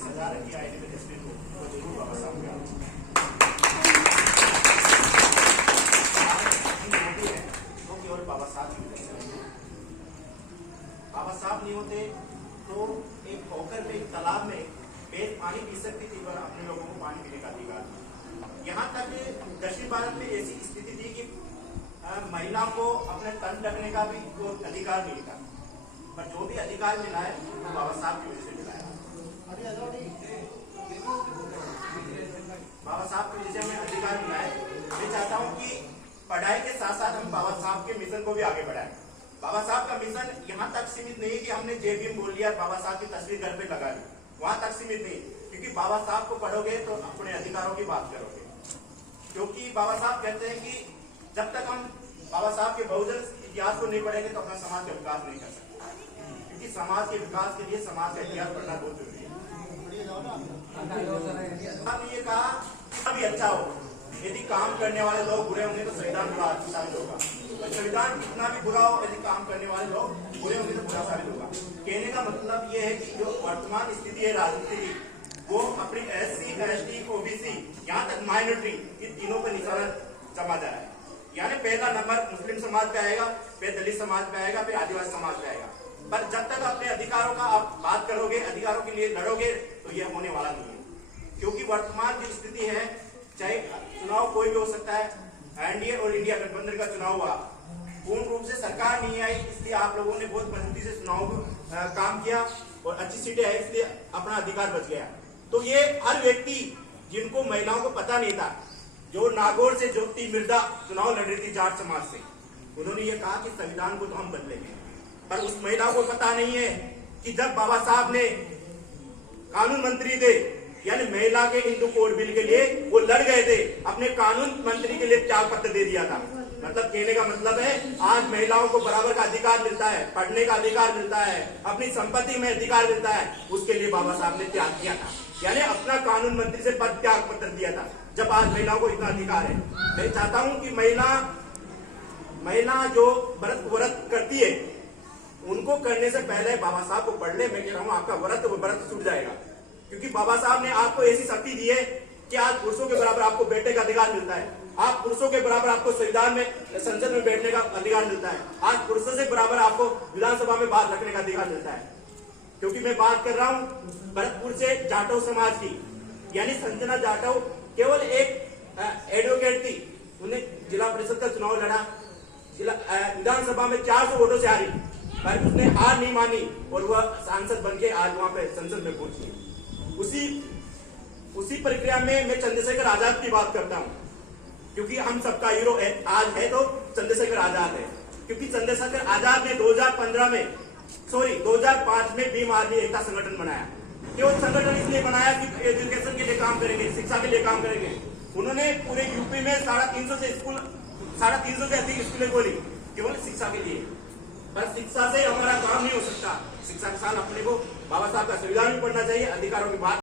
सजा रखी आईने में जिसने वो जरूर बाबा साहब का वो केवल बाबा साहब की वजह से। बाबा साहब नहीं होते तो एक पोखर में, एक तालाब में भैंस पानी पी सकती थी पर अपने लोगों को पानी पीने का अधिकार। यहाँ तक दक्षिण भारत में ऐसी स्थिति थी कि महिला को अपने तन ढकने का भी कोई अधिकार नहीं था, पर जो भी अधिकार मिला है वो बाबा साहब की वजह से मिला है। बाबा साहब की वजह से हमें अधिकार मिला है। मैं चाहता हूँ कि पढ़ाई के साथ साथ हम बाबा साहब के मिशन को भी आगे बढ़ाएं। बाबा साहब का मिशन यहाँ तक सीमित नहीं कि हमने जय भीम बोल लिया, बाबा साहब की तस्वीर घर पे लगा दी, वहां तक सीमित नहीं, क्योंकि बाबा साहब को पढ़ोगे तो अपने अधिकारों की बात करोगे। क्योंकि बाबा साहब कहते हैं कि जब तक हम बाबा साहब के बहुजन इतिहास को नहीं पढ़ेंगे तो अपना समाज का विकास नहीं कर सकते, क्योंकि समाज के विकास के लिए समाज का इतिहास पढ़ना बहुत जरूरी है। हमने ये कहा अभी अच्छा हो, यदि काम करने वाले लोग बुरे होंगे तो संविधान बुरा साबित होगा, और संविधान कितना भी बुरा हो यदि काम करने वाले लोग बुरे होंगे तो बुरा साबित होगा। कहने का मतलब ये है कि जो वर्तमान स्थिति है राजनीति की, वो अपनी SC, ST, OBC यहाँ तक माइनॉरिटी, इन तीनों पर निशाना जमा जा रहा है। यानी पहला नंबर मुस्लिम समाज पे आएगा, फिर दलित समाज पे आएगा, फिर आदिवासी समाज पे आएगा। पर जब तक अपने अधिकारों का आप बात करोगे, अधिकारों के लिए लड़ोगे, तो यह होने वाला नहीं है। क्योंकि वर्तमान जो स्थिति है, चाहे चुनाव कोई भी हो सकता है, एनडीए और इंडिया गठबंधन का चुनाव हुआ, पूर्ण रूप से सरकार नहीं आई, इसलिए आप लोगों ने बहुत मजबूती से चुनाव काम किया और अच्छी सीटें आई, इसलिए अपना अधिकार बच गया। तो ये हर व्यक्ति जिनको महिलाओं को पता नहीं था, जो नागौर से ज्योति मिर्जा चुनाव लड़ रही थी जाट समाज से, उन्होंने ये कहा कि संविधान को तो हम बदलेंगे, पर उस महिला को पता नहीं है कि जब बाबा साहब ने कानून मंत्री थे, यानी महिला के हिंदू कोड बिल के लिए वो लड़ गए थे, अपने कानून मंत्री के लिए त्याग पत्र दे दिया था। मतलब कहने का मतलब है आज महिलाओं को बराबर का अधिकार मिलता है, पढ़ने का अधिकार मिलता है, अपनी संपत्ति में अधिकार मिलता है, उसके लिए बाबा साहब ने त्याग किया था, यानी अपना कानून मंत्री से पद त्याग पत्र दिया था। जब आज महिलाओं को इतना अधिकार है, मैं चाहता हूं कि महिला जो व्रत करती है, उनको करने से पहले बाबा साहब को पढ़ ले। मैं कह रहा हूँ आपका व्रत छूट जाएगा, क्योंकि बाबा साहब ने आपको ऐसी शक्ति दी है कि आज पुरुषों के बराबर आपको बैठने का अधिकार मिलता है, आप पुरुषों के बराबर आपको संविधान में, संसद में बैठने का अधिकार मिलता है, आज पुरुषों से बराबर आपको विधानसभा में बात रखने का अधिकार मिलता है। क्योंकि मैं बात कर रहा हूँ भरतपुर से जाटव समाज की, यानी संजना जाटव केवल एक एडवोकेट थी, उन्हें जिला परिषद का चुनाव लड़ा, विधानसभा में 400 वोटों से हारी, पर उसने हार नहीं मानी और वह सांसद बनके आज वहां पे संसद में पहुंची। उसी प्रक्रिया में मैं चंद्रशेखर आजाद की बात करता हूं, क्योंकि हम सबका हीरो आज है तो चंद्रशेखर आजाद है। क्योंकि चंद्रशेखर आजाद ने 2005 में भीम आर्मी एकता संगठन बनाया। केवल संगठन इसलिए बनाया कि एजुकेशन के लिए काम करेंगे, शिक्षा के लिए काम करेंगे। उन्होंने पूरे यूपी में 350 से अधिक स्कूलें खोली केवल शिक्षा के लिए। पर शिक्षा से हमारा काम नहीं हो सकता, शिक्षा के साथ अपने को बाबा साहब का संविधान भी पढ़ना चाहिए, अधिकारों की बात